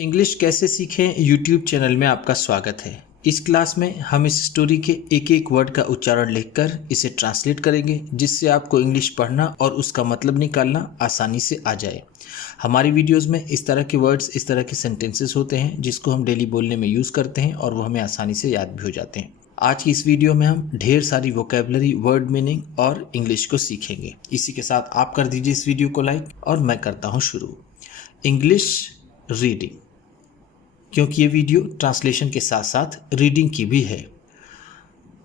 English कैसे सीखें YouTube channel में आपका स्वागत है। इस क्लास में हम इस स्टोरी के एक एक वर्ड का उच्चारण लिखकर इसे ट्रांसलेट करेंगे, जिससे आपको इंग्लिश पढ़ना और उसका मतलब निकालना आसानी से आ जाए। हमारी वीडियोस में इस तरह के वर्ड्स, इस तरह के सेंटेंसेस होते हैं जिसको हम डेली बोलने में यूज़ करते हैं और वो हमें आसानी से याद भी हो जाते हैं। आज की इस वीडियो में हम ढेर सारी वोकेबलरी, वर्ड मीनिंग और इंग्लिश को सीखेंगे। इसी के साथ आप कर दीजिए इस वीडियो को लाइक और मैं करता हूँ शुरू। इंग्लिश रीडिंग, क्योंकि ये वीडियो ट्रांसलेशन के साथ साथ रीडिंग की भी है।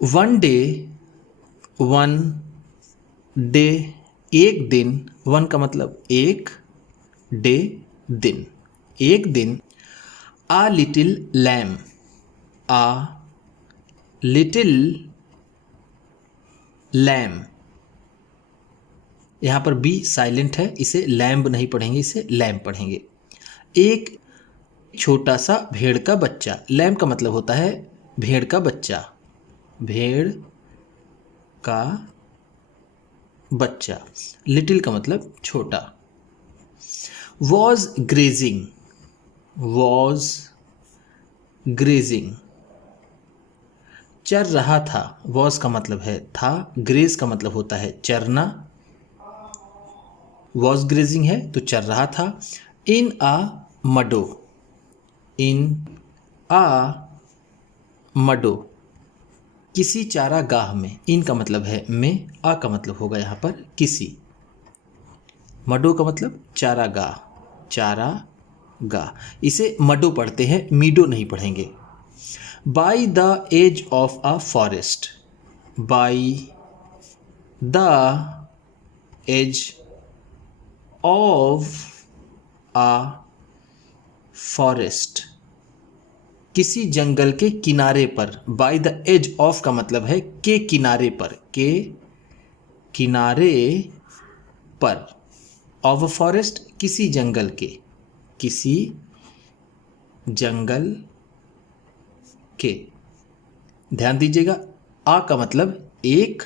वन डे, एक दिन। वन का मतलब एक, डे दिन, एक दिन। A little lamb, a little lamb. यहाँ पर बी साइलेंट है, इसे लैम्ब नहीं पढ़ेंगे, इसे लैम पढ़ेंगे। एक छोटा सा भेड़ का बच्चा। लैम का मतलब होता है भेड़ का बच्चा, भेड़ का बच्चा। लिटिल का मतलब छोटा। Was grazing, was grazing. चर रहा था। वॉज का मतलब है था, ग्रेज का मतलब होता है चरना। वॉज ग्रेजिंग है तो चर रहा था। इन आ मडो, इन आ मडो, किसी चारागाह में। इन का मतलब है में, आ का मतलब होगा यहाँ पर किसी। मडो का मतलब चारागाह, चारागाह। इसे मडो पढ़ते हैं, मीडो नहीं पढ़ेंगे। By the edge of a forest, by the edge of a forest, किसी जंगल के किनारे पर। बाय द एज ऑफ का मतलब है के किनारे पर, के किनारे पर। ऑफ अ फॉरेस्ट किसी जंगल के, किसी जंगल के। ध्यान दीजिएगा, आ का मतलब एक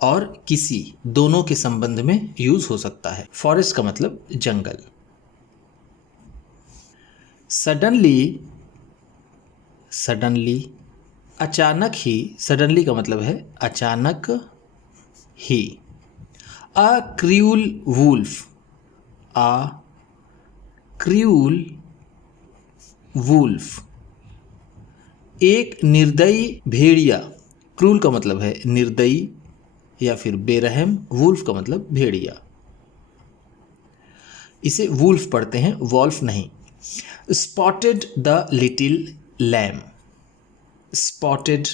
और किसी दोनों के संबंध में यूज हो सकता है। फॉरेस्ट का मतलब जंगल। सडनली, सडनली अचानक ही। सडनली का मतलब है अचानक ही। अ क्रूल वुल्फ, अ क्रूल वुल्फ, एक निर्दयी भेड़िया। क्रूल का मतलब है निर्दयी या फिर बेरहम, वुल्फ का मतलब भेड़िया। इसे वुल्फ पढ़ते हैं, वॉल्फ नहीं। Spotted the little lamb, spotted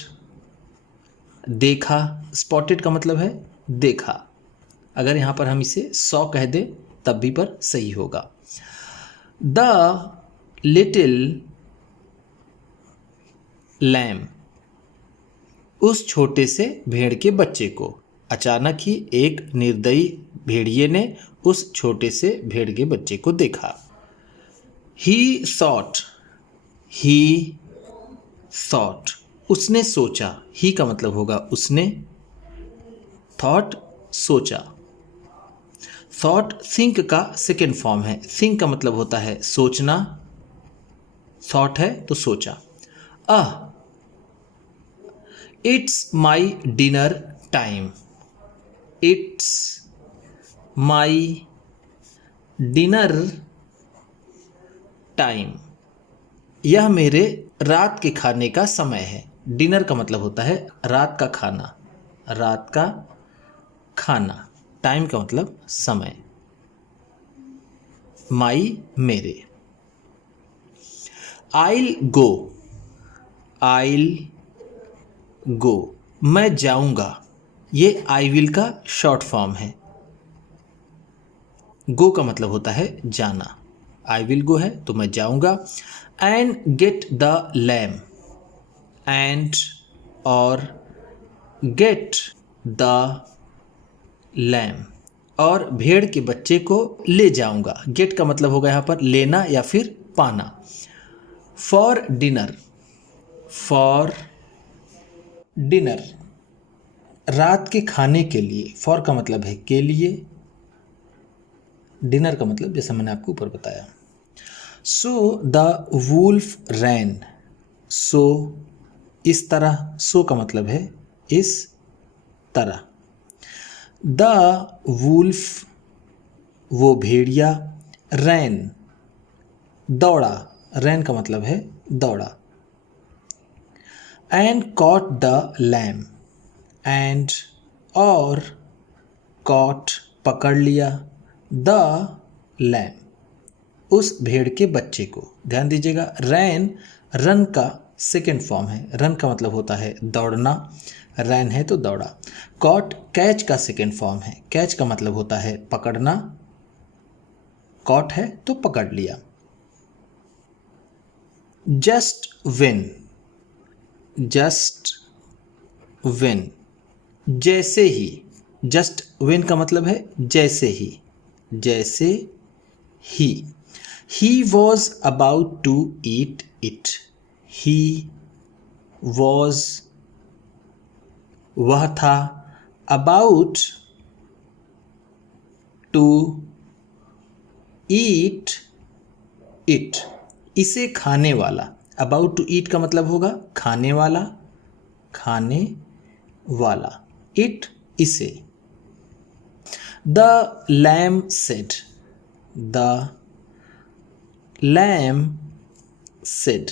देखा। स्पॉटेड का मतलब है देखा। अगर यहाँ पर हम इसे सॉ कह दें तब भी पर सही होगा। द लिटिल लैम, उस छोटे से भेड़ के बच्चे को। अचानक ही एक निर्दयी भेड़िए ने उस छोटे से भेड़ के बच्चे को देखा। ही थॉट, ही थॉट, उसने सोचा। ही का मतलब होगा उसने, थॉट सोचा। थॉट थिंक का सेकेंड फॉर्म है। थिंक का मतलब होता है सोचना, थॉट है तो सोचा। It's my dinner time, it's my dinner time, यह मेरे रात के खाने का समय है। डिनर का मतलब होता है रात का खाना, रात का खाना। टाइम का मतलब समय। माई मेरे। आइल गो, आइल गो, मैं जाऊंगा। ये आई विल का शॉर्ट फॉर्म है। गो का मतलब होता है जाना। आई विल गो है तो मैं जाऊंगा। And get the lamb, and और गेट द लैम, और भेड़ के बच्चे को ले जाऊंगा। गेट का मतलब होगा यहाँ पर लेना या फिर पाना। फॉर डिनर, फॉर डिनर, रात के खाने के लिए। फॉर का मतलब है के लिए, डिनर का मतलब जैसा मैंने आपको ऊपर बताया। सो द वुल्फ रैन, सो इस तरह, सो का मतलब है इस तरह। द वुल्फ वो भेड़िया, रैन दौड़ा, रैन का मतलब है दौड़ा। And caught the lamb, and और कॉट पकड़ लिया, द लैम उस भेड़ के बच्चे को। ध्यान दीजिएगा, रैन रन का सेकेंड फॉर्म है। रन का मतलब होता है दौड़ना, रैन है तो दौड़ा। कॉट कैच का सेकेंड फॉर्म है। कैच का मतलब होता है पकड़ना, कॉट है तो पकड़ लिया। जस्ट विन, जस्ट विन जैसे ही, जस्ट विन का मतलब है जैसे ही, जैसे ही। He was about to eat it. He was वह था, about to eat it इसे खाने वाला। about to eat का मतलब होगा खाने वाला, खाने वाला, it इसे। The lamb said, the lamb said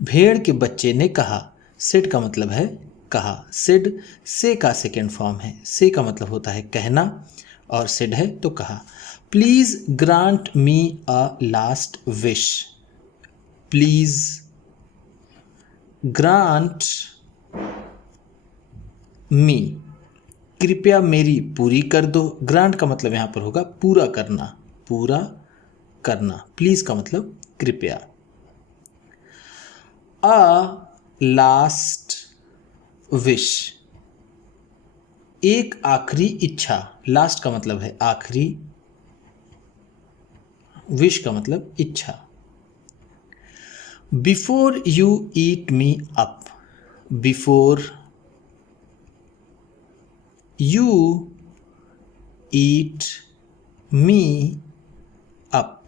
भेड़ के बच्चे ने कहा। said का मतलब है कहा। said से का सेकेंड फॉर्म है। से का मतलब होता है कहना और said है तो कहा। Please grant me a last wish, please grant मी कृपया मेरी पूरी कर दो। ग्रांट का मतलब यहाँ पर होगा पूरा करना, पूरा करना। प्लीज का मतलब कृपया। अ लास्ट विश एक आखिरी इच्छा। लास्ट का मतलब है आखिरी, विश का मतलब इच्छा। Before you eat me up, before you eat me up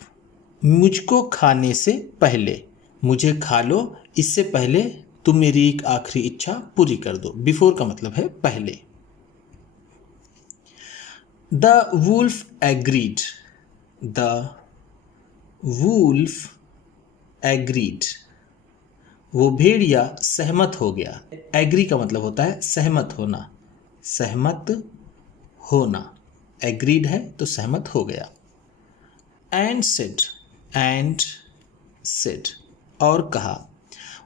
मुझको खाने से पहले, मुझे खा लो इससे पहले तुम मेरी एक आखिरी इच्छा पूरी कर दो। बिफोर का मतलब है पहले। The wolf agreed, the wolf agreed वो भेड़िया सहमत हो गया। एग्री का मतलब होता है सहमत होना, सहमत होना। एग्रीड है तो सहमत हो गया। एंड सेड, एंड सेड और कहा।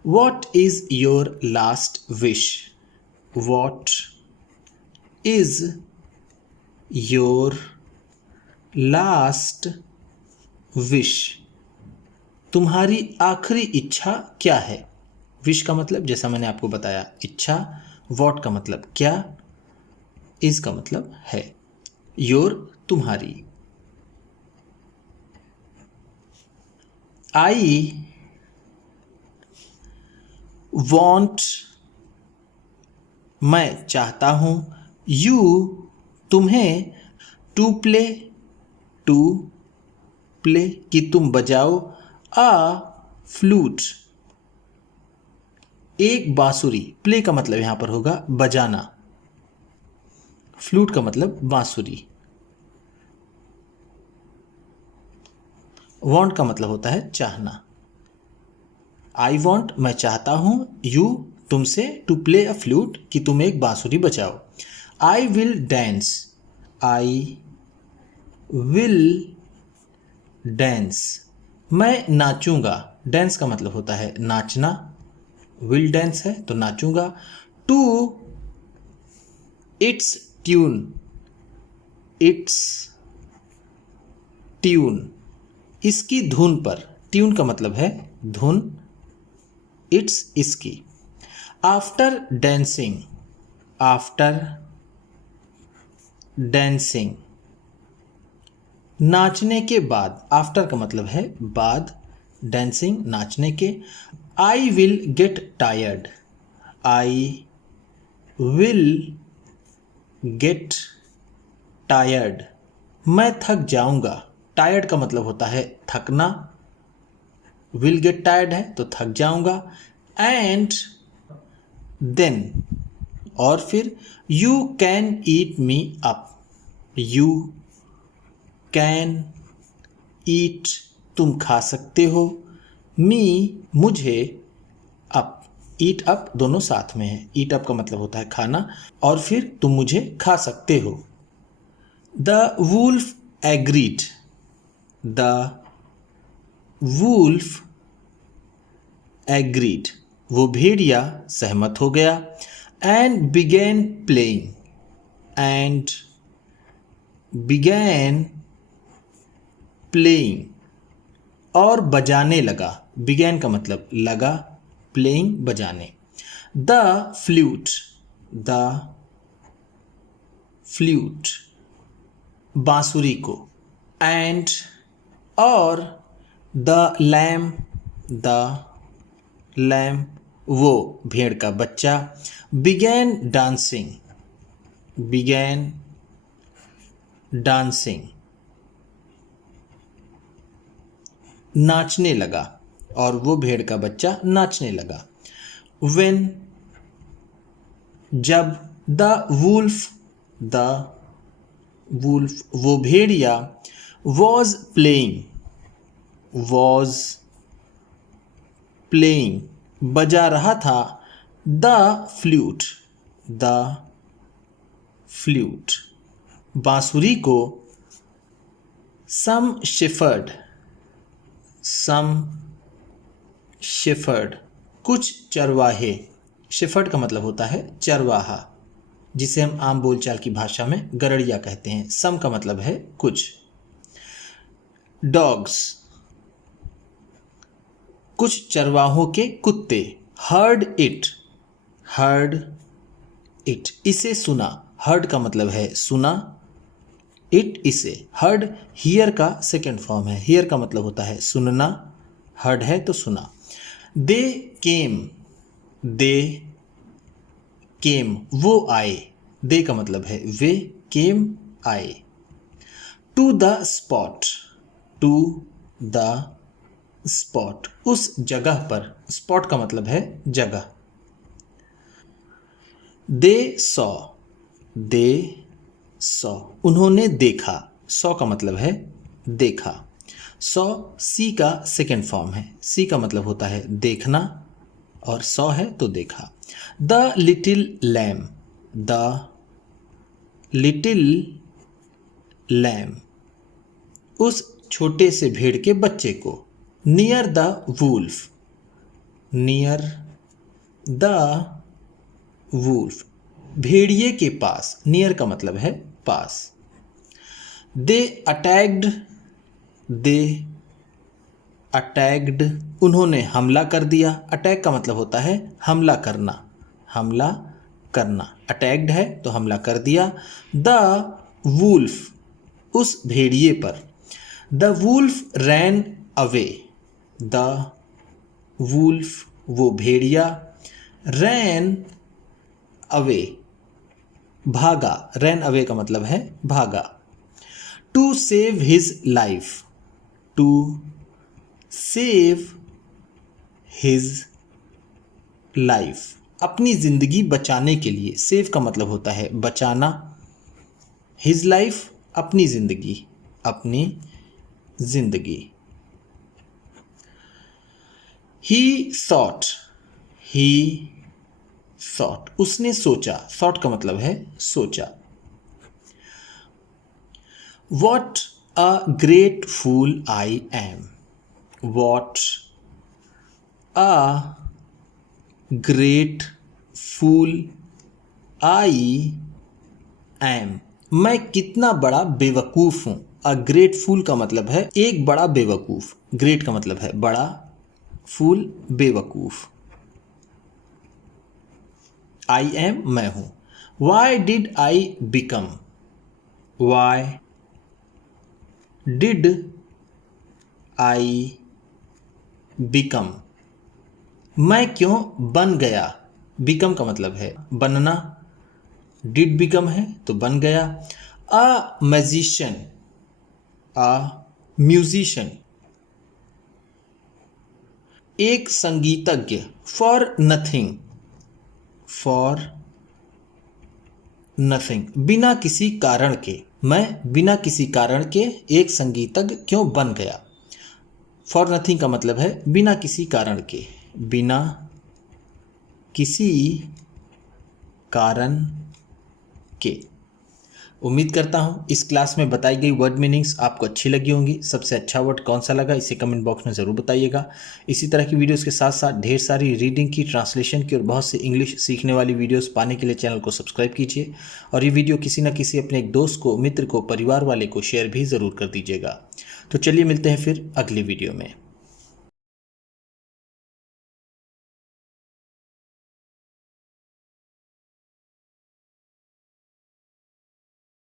What is your last wish, what is your last wish तुम्हारी आखिरी इच्छा क्या है। विश का मतलब जैसा मैंने आपको बताया इच्छा, वॉट का मतलब क्या, इज का मतलब है। योर तुम्हारी। आई वॉन्ट मैं चाहता हूं, यू तुम्हें, टू प्ले, टू प्ले कि तुम बजाओ, आ फ्लूट एक बांसुरी। प्ले का मतलब यहां पर होगा बजाना, फ्लूट का मतलब बांसुरी। वॉन्ट का मतलब होता है चाहना। आई वॉन्ट मैं चाहता हूं, यू तुमसे, टू प्ले अ फ्लूट कि तुम एक बांसुरी बजाओ। I will dance, I will dance मैं नाचूंगा। डांस का मतलब होता है नाचना, विल डांस है तो नाचूंगा। To its tune, its tune इसकी धुन पर। ट्यून का मतलब है धुन, इट्स इसकी। आफ्टर डांसिंग, आफ्टर डांसिंग नाचने के बाद। आफ्टर का मतलब है बाद, डांसिंग नाचने के। I will get tired, I will get tired मैं थक जाऊंगा। टायर्ड का मतलब होता है थकना, विल गेट टायर्ड है तो थक जाऊंगा, एंड देन और फिर you can eat me up, you can eat तुम खा सकते हो, मी मुझे, अप, ईट अप दोनों साथ में है, ईट अप का मतलब होता है खाना, और फिर तुम मुझे खा सकते हो। The wolf agreed, the wolf agreed, वो भेड़िया सहमत हो गया, and began playing, and began playing, और बजाने लगा, बिगैन का मतलब लगा, प्लेइंग बजाने, द फ्लूट, द फ्लूट बांसुरी को, एंड और द लैम, द लैम वो भेड़ का बच्चा, बिगैन डांसिंग, बिगैन डांसिंग नाचने लगा, और वो भेड़ का बच्चा नाचने लगा, व्हेन जब, द वुल्फ, द वुल्फ वो भेड़िया, वॉज प्लेइंग, वॉज प्लेइंग बजा रहा था, द फ्लूट, द फ्लूट बांसुरी को, सम शेफर्ड, सम शेफर्ड कुछ चरवाहे, शेफर्ड का मतलब होता है चरवाहा, जिसे हम आम बोलचाल की भाषा में गरड़िया कहते हैं, सम का मतलब है कुछ, डॉग्स कुछ चरवाहों के कुत्ते, हर्ड इट, हर्ड इट इसे सुना, हर्ड का मतलब है सुना, इट इसे, हर्ड हियर का सेकेंड फॉर्म है, हियर का मतलब होता है सुनना, हर्ड है तो सुना, दे केम, दे केम वो आए, दे का मतलब है वे, केम आए, to the spot, to the spot उस जगह पर, स्पॉट का मतलब है जगह, दे सॉ, दे सॉ उन्होंने देखा, सॉ का मतलब है देखा, सॉ सी का सेकेंड फॉर्म है, सी का मतलब होता है देखना, और सॉ है तो देखा, the little lamb, the little lamb उस छोटे से भेड़ के बच्चे को, near the wolf, near the wolf भेड़िए के पास, नियर का मतलब है पास, दे अटैक्ड, दे अटैक्ड उन्होंने हमला कर दिया, अटैक का मतलब होता है हमला करना, हमला करना, अटैक्ड है तो हमला कर दिया, द वुल्फ उस भेड़िए पर, the wolf ran away, the wolf वो भेड़िया, रैन अवे भागा, रैन अवे का मतलब है भागा, to save his life, to save his life अपनी जिंदगी बचाने के लिए, सेव का मतलब होता है बचाना, हिज लाइफ अपनी जिंदगी, अपनी जिंदगी, ही थॉट, ही थॉट उसने सोचा, थॉट का मतलब है सोचा, what a great fool I am, what a great fool I am मैं कितना बड़ा बेवकूफ़ हूँ, अ ग्रेट फूल का मतलब है एक बड़ा बेवकूफ़, ग्रेट का मतलब है बड़ा, फूल बेवकूफ़, आई एम मैं हूँ, why did I become, why did I become मैं क्यों बन गया, बिकम का मतलब है बनना, डिड बिकम है तो बन गया, अ मैजिशियन, अ म्यूजिशियन एक संगीतज्ञ, फॉर नथिंग, फॉर नथिंग, बिना किसी कारण के, मैं बिना किसी कारण के एक संगीतज्ञ क्यों बन गया। फॉर नथिंग का मतलब है बिना किसी कारण के, बिना किसी कारण के। उम्मीद करता हूँ इस क्लास में बताई गई वर्ड मीनिंग्स आपको अच्छी लगी होंगी। सबसे अच्छा वर्ड कौन सा लगा इसे कमेंट बॉक्स में ज़रूर बताइएगा। इसी तरह की वीडियोस के साथ साथ ढेर सारी रीडिंग की, ट्रांसलेशन की और बहुत सी इंग्लिश सीखने वाली वीडियोस पाने के लिए चैनल को सब्सक्राइब कीजिए और ये वीडियो किसी न किसी अपने एक दोस्त को, मित्र को, परिवार वाले को शेयर भी ज़रूर कर दीजिएगा। तो चलिए मिलते हैं फिर अगली वीडियो में।